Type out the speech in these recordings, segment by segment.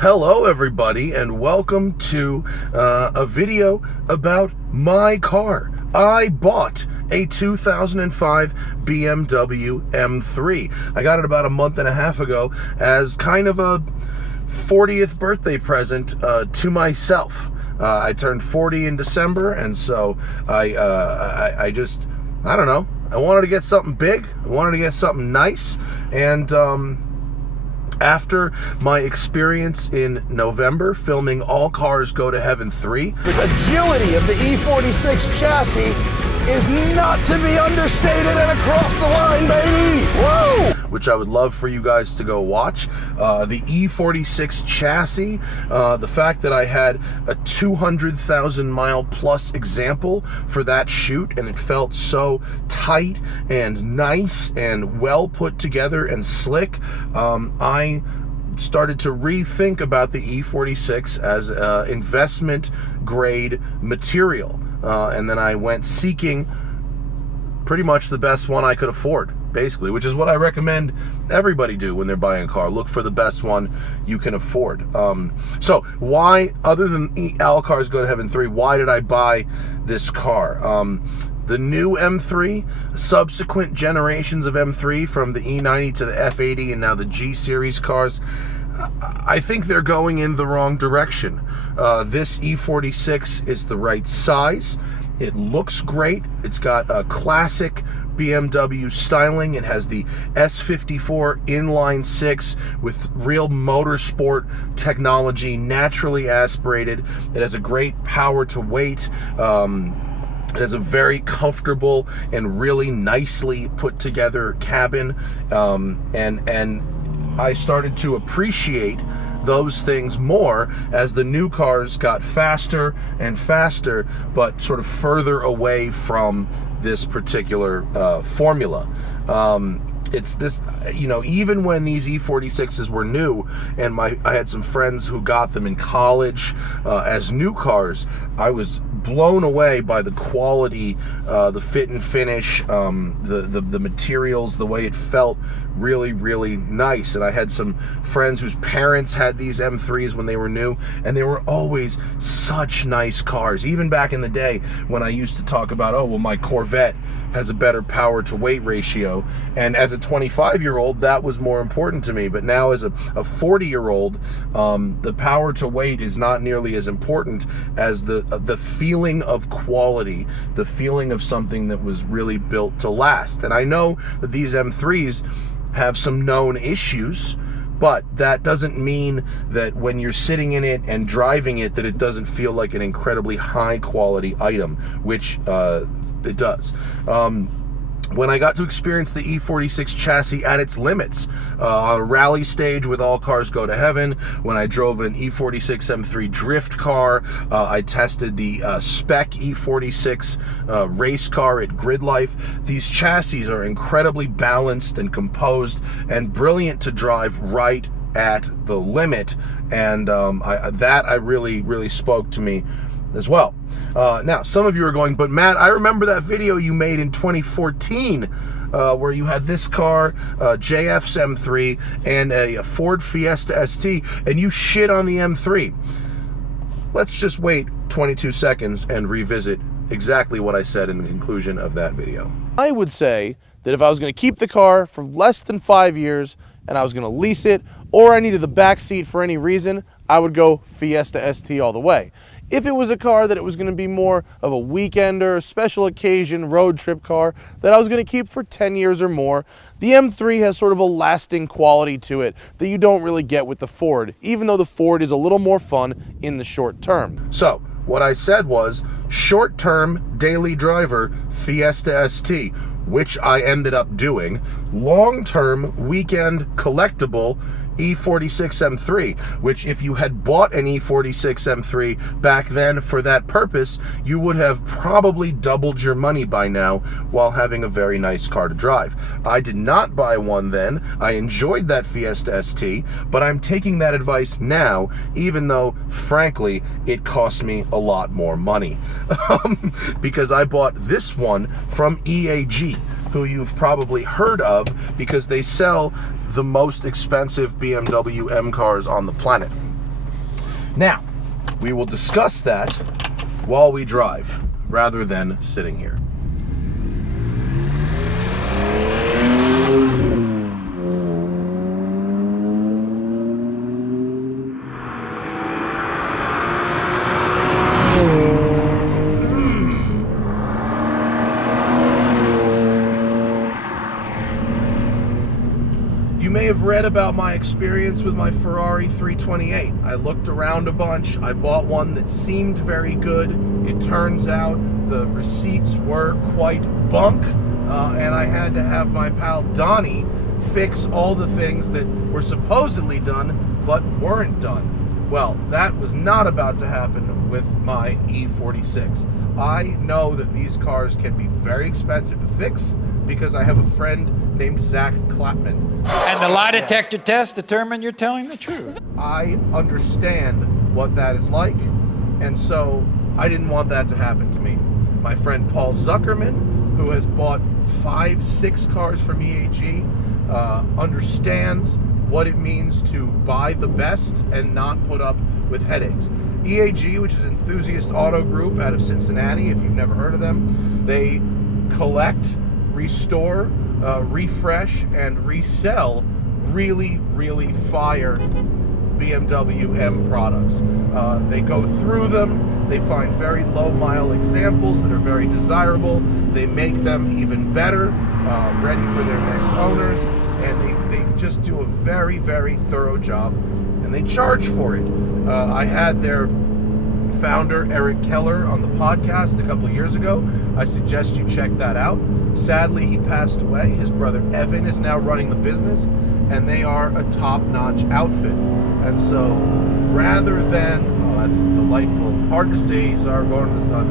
Hello everybody, and welcome to a video about my car. I bought a 2005 BMW M3. I got it about a month and a half ago as kind of a 40th birthday present to myself. I turned 40 in December, and so I don't know, I wanted to get something big, I wanted to get something nice, and after my experience in November filming All Cars Go to Heaven 3, the agility of the E46 chassis is not to be understated and across the line, baby! Woo! Which I would love for you guys to go watch. The E46 chassis, the fact that I had a 200,000 mile plus example for that shoot, and it felt so tight and nice and well put together and slick, I started to rethink about the E46 as investment grade material. And then I went seeking pretty much the best one I could afford, basically, which is what I recommend everybody do when they're buying a car. Look for the best one you can afford. So why, other than All Cars Go to Heaven 3, why did I buy this car? The new M3, subsequent generations of M3 from the E90 to the F80 and now the G Series cars, I think they're going in the wrong direction. This E46 is the right size. It looks great. It's got a classic Bmw styling. It has the S54 inline 6 with real motorsport technology, naturally aspirated. It has a great power to weight. It has a very comfortable and really nicely put together cabin, and I started to appreciate those things more as the new cars got faster and faster, but sort of further away from this particular formula. It's this, you know, even when these E46s were new, and I had some friends who got them in college as new cars, I was blown away by the quality, the fit and finish, the materials, the way it felt really, really nice. And I had some friends whose parents had these M3s when they were new, and they were always such nice cars. Even back in the day when I used to talk about, oh, well, my Corvette has a better power to weight ratio, and as a 25-year-old, that was more important to me. But now as a 40-year-old, the power to weight is not nearly as important as the feeling of quality, the feeling of something that was really built to last. And I know that these M3s have some known issues, but that doesn't mean that when you're sitting in it and driving it that it doesn't feel like an incredibly high quality item, which it does. When I got to experience the E46 chassis at its limits, on a rally stage with All Cars Go to Heaven, when I drove an E46 M3 drift car, I tested the spec E46 race car at Grid Life. These chassis are incredibly balanced and composed and brilliant to drive right at the limit, and that really spoke to me as well. Now, some of you are going, but Matt, I remember that video you made in 2014 where you had this car, JF's M3, and a Ford Fiesta ST, and you shit on the M3. Let's just wait 22 seconds and revisit exactly what I said in the conclusion of that video. I would say that if I was going to keep the car for less than 5 years and I was going to lease it, or I needed the back seat for any reason, I would go Fiesta ST all the way. If it was a car that it was going to be more of a weekender, special occasion, road trip car that I was going to keep for 10 years or more, the M3 has sort of a lasting quality to it that you don't really get with the Ford, even though the Ford is a little more fun in the short term. So, what I said was, short-term daily driver Fiesta ST, which I ended up doing. Long-term weekend collectible E46 M3, which if you had bought an E46 M3 back then for that purpose, you would have probably doubled your money by now while having a very nice car to drive. I did not buy one then. I enjoyed that Fiesta ST, but I'm taking that advice now, even though, frankly, it cost me a lot more money. Because I bought this one from EAG, who you've probably heard of because they sell the most expensive BMW M cars on the planet. Now, we will discuss that while we drive, rather than sitting here. You may have read about my experience with my Ferrari 328. I looked around a bunch. I bought one that seemed very good. It turns out the receipts were quite bunk, and I had to have my pal Donnie fix all the things that were supposedly done but weren't done. Well, that was not about to happen with my E46. I know that these cars can be very expensive to fix because I have a friend named Zach Clapman. And the lie detector test determined you're telling the truth. I understand what that is like, and so I didn't want that to happen to me. My friend Paul Zuckerman, who has bought 5-6 cars from EAG, understands what it means to buy the best and not put up with headaches. EAG, which is Enthusiast Auto Group out of Cincinnati, if you've never heard of them, they collect, restore, refresh, and resell really, really fire BMW M products. They go through them, they find very low mile examples that are very desirable, they make them even better, ready for their next owners, and they just do a very, very thorough job, and they charge for it. I had their founder Eric Keller on the podcast a couple of years ago. I suggest you check that out. Sadly, he passed away. His brother Evan is now running the business, and they are a top-notch outfit. And so, rather than, oh, that's delightful, hard to see, sorry, we're going to the sun.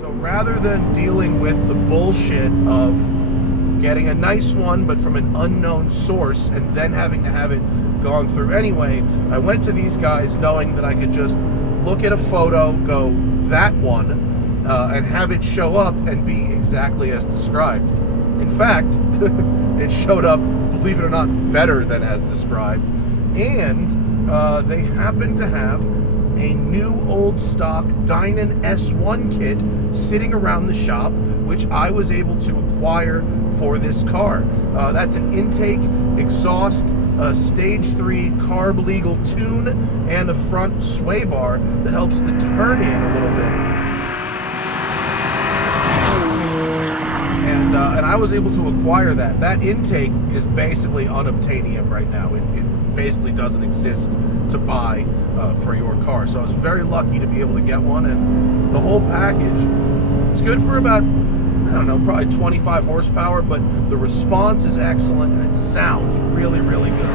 So rather than dealing with the bullshit of getting a nice one, but from an unknown source, and then having to have it gone through anyway, I went to these guys knowing that I could just look at a photo, go, that one, and have it show up and be exactly as described. In fact, it showed up, believe it or not, better than as described. And they happen to have a new old stock DINAN S1 kit sitting around the shop, which I was able to acquire for this car. That's an intake, exhaust, a stage 3 carb legal tune, and a front sway bar that helps the turn in a little bit. And I was able to acquire that. That intake is basically unobtainium right now. It basically doesn't exist to buy for your car. So I was very lucky to be able to get one, and the whole package, it's good for about, I don't know, probably 25 horsepower, but the response is excellent and it sounds really, really good.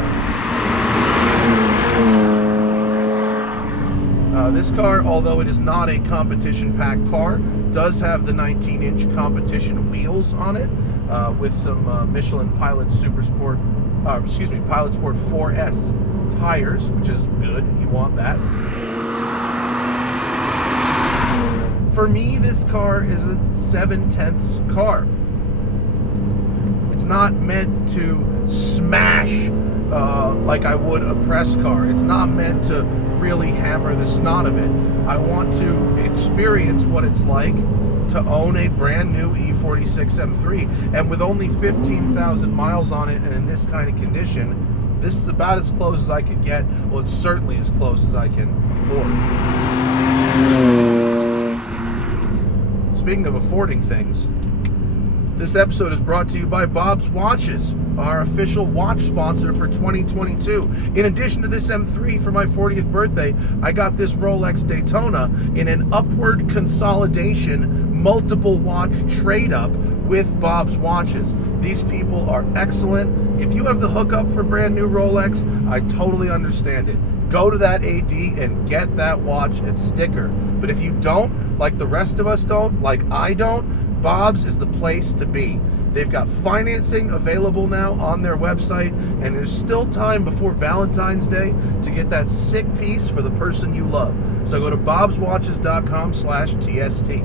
This car, although it is not a competition pack car, does have the 19-inch competition wheels on it, with some Michelin Pilot Sport 4S tires, which is good. You want that. For me, this car is a 7/10 car. It's not meant to smash like I would a press car. It's not meant to really hammer the snot of it. I want to experience what it's like to own a brand new E46 M3. And with only 15,000 miles on it and in this kind of condition, this is about as close as I could get. Well, it's certainly as close as I can afford. Speaking of affording things, this episode is brought to you by Bob's Watches, our official watch sponsor for 2022. In addition to this M3 for my 40th birthday, I got this Rolex Daytona in an upward consolidation multiple watch trade-up with Bob's Watches. These people are excellent. If you have the hookup for brand new Rolex, I totally understand it. Go to that AD and get that watch and sticker. But if you don't, like the rest of us don't, like I don't, Bob's is the place to be. They've got financing available now on their website, and there's still time before Valentine's Day to get that sick piece for the person you love. So go to bobswatches.com/TST.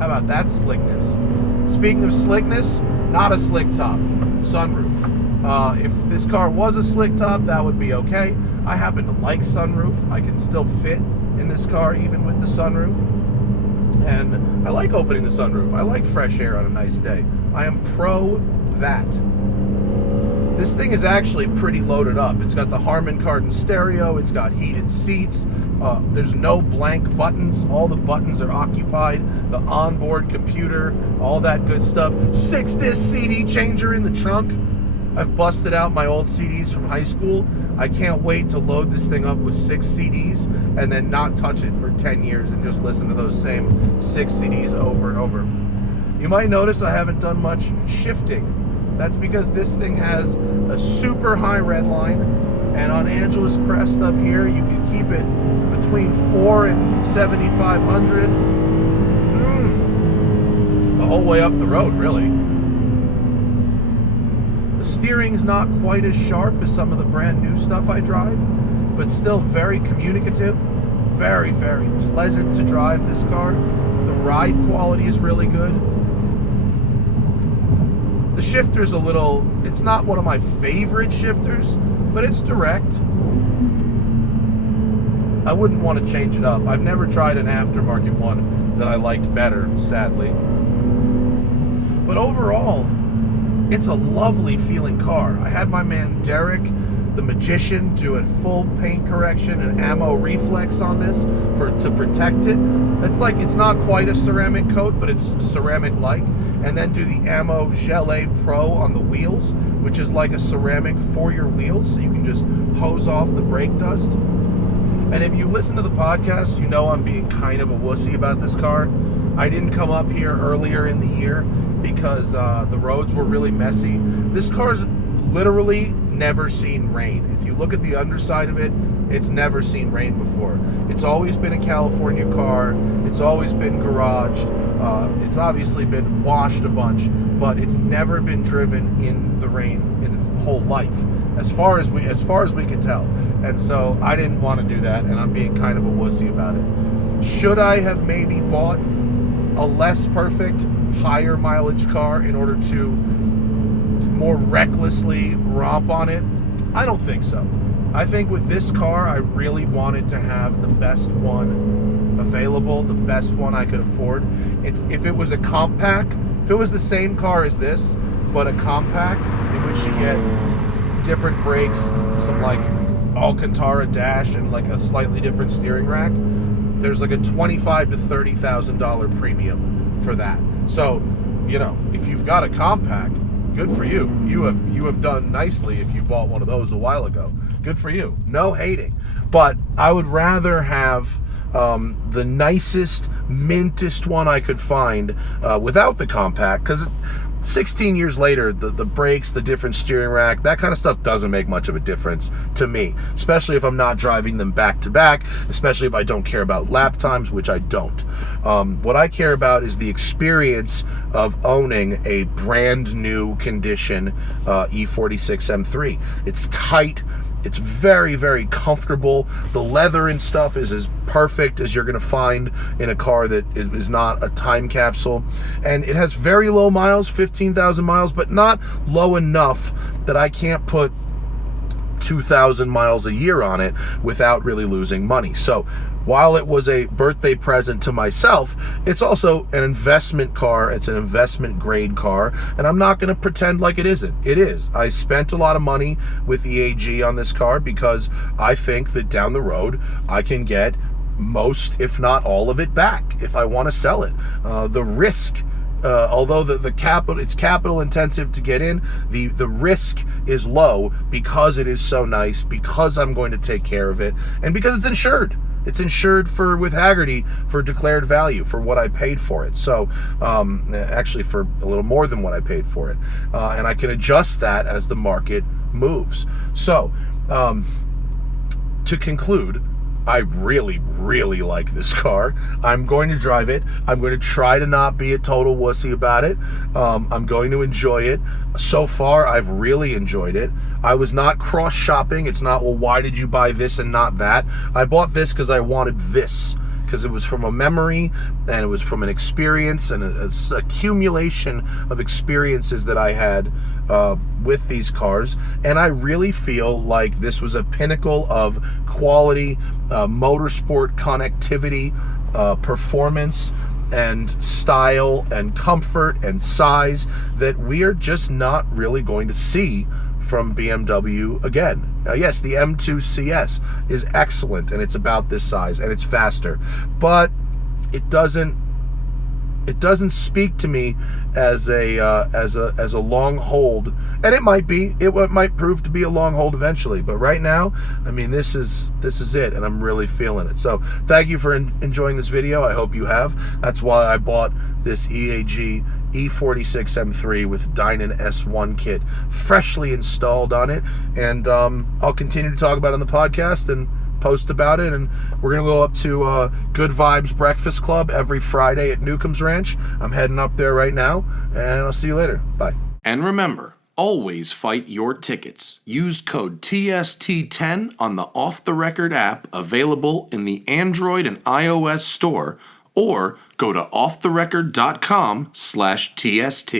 How about that slickness? Speaking of slickness, not a slick top, sunroof. If this car was a slick top, that would be okay. I happen to like sunroof. I can still fit in this car even with the sunroof. And I like opening the sunroof. I like fresh air on a nice day. I am pro that. This thing is actually pretty loaded up. It's got the Harman Kardon stereo. It's got heated seats. There's no blank buttons. All the buttons are occupied. The onboard computer, all that good stuff. 6-disc CD changer in the trunk. I've busted out my old CDs from high school. I can't wait to load this thing up with 6 CDs and then not touch it for 10 years and just listen to those same 6 CDs over and over. You might notice I haven't done much shifting. That's because this thing has a super high red line, and on Angela's Crest up here, you can keep it between 4 and 7,500. The whole way up the road, really. The steering's not quite as sharp as some of the brand new stuff I drive, but still very communicative, very, very pleasant to drive this car. The ride quality is really good. The shifter's a little, it's not one of my favorite shifters, but it's direct. I wouldn't want to change it up. I've never tried an aftermarket one that I liked better, sadly. But overall, it's a lovely feeling car. I had my man Derek, the magician, do a full paint correction and ammo reflex on this to protect it. It's not quite a ceramic coat, but it's ceramic-like. And then do the Ammo Gelée Pro on the wheels, which is like a ceramic for your wheels, so you can just hose off the brake dust. And if you listen to the podcast, you know I'm being kind of a wussy about this car. I didn't come up here earlier in the year because the roads were really messy. This car's literally never seen rain. If you look at the underside of it, it's never seen rain before. It's always been a California car. It's always been garaged. It's obviously been washed a bunch, but it's never been driven in the rain in its whole life, as far as we could tell. And so I didn't want to do that, and I'm being kind of a wussy about it. Should I have maybe bought a less perfect, higher mileage car in order to more recklessly romp on it? I don't think so. I think with this car, I really wanted to have the best one available, the best one I could afford. If it was a compact, if it was the same car as this, but a compact in which you get different brakes, some like Alcantara dash, and like a slightly different steering rack, there's like a $25,000 to $30,000 premium for that. So, you know, if you've got a compact, good for you. You have done nicely if you bought one of those a while ago. Good for you. No hating. But I would rather have the nicest, mintest one I could find without the compact, because 16 years later, the brakes, the different steering rack, that kind of stuff doesn't make much of a difference to me, especially if I'm not driving them back to back, especially if I don't care about lap times, which I don't. What I care about is the experience of owning a brand new condition E46 M3. It's tight. It's very, very comfortable. The leather and stuff is as perfect as you're going to find in a car that is not a time capsule. And it has very low miles, 15,000 miles, but not low enough that I can't put 2,000 miles a year on it without really losing money. So while it was a birthday present to myself, it's also an investment car. It's an investment grade car, and I'm not going to pretend like it isn't. It is. I spent a lot of money with the AG on this car because I think that down the road I can get most, if not all of it back if I want to sell it. The risk, although it's capital intensive to get in, the risk is low because it is so nice, because I'm going to take care of it, and because it's insured. It's insured with Hagerty for declared value for what I paid for it. So actually for a little more than what I paid for it. And I can adjust that as the market moves. So to conclude, I really, really like this car. I'm going to drive it. I'm going to try to not be a total wussy about it. I'm going to enjoy it. So far, I've really enjoyed it. I was not cross-shopping. It's not, well, why did you buy this and not that? I bought this because I wanted this. because it was from a memory and it was from an experience and a accumulation of experiences that I had with these cars. And I really feel like this was a pinnacle of quality, motorsport connectivity, performance, and style and comfort and size that we are just not really going to see from BMW again. Now, yes, the M2 CS is excellent and it's about this size and it's faster, but it doesn't speak to me as a long hold, and it might prove to be a long hold eventually. But right now, I mean, this is it, and I'm really feeling it. So thank you for enjoying this video. I hope you have. That's why I bought this EAG E46 M3 with DINAN S1 kit freshly installed on it, and I'll continue to talk about it on the podcast and post about it. And we're gonna go up to Good Vibes Breakfast Club every Friday at Newcomb's Ranch. I'm heading up there right now, and I'll see you later. Bye. And remember, always fight your tickets. Use code TST10 on the Off the Record app, available in the Android and iOS store, or go to offtherecord.com/TST.